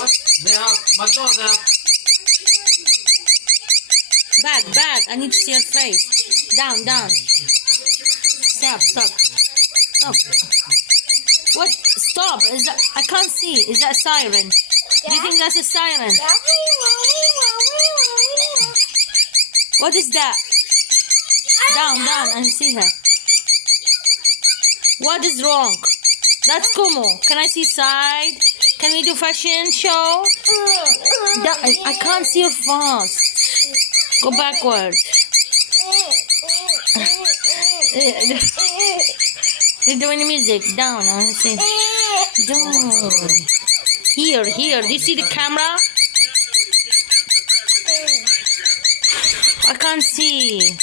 What? They have McDonald's. They have. Back. I need to see your face. Down. Stop. What? Stop. Is that? I can't see. Is that Siren? Do you think that's a siren? What is that? Down. I see her. What is wrong? That's Kumo. Can I see side? Can we do fashion show? I can't see your fast. Go backward. You're doing the music. Down. I want to see. Down. Here. Do you see the camera? I can't see.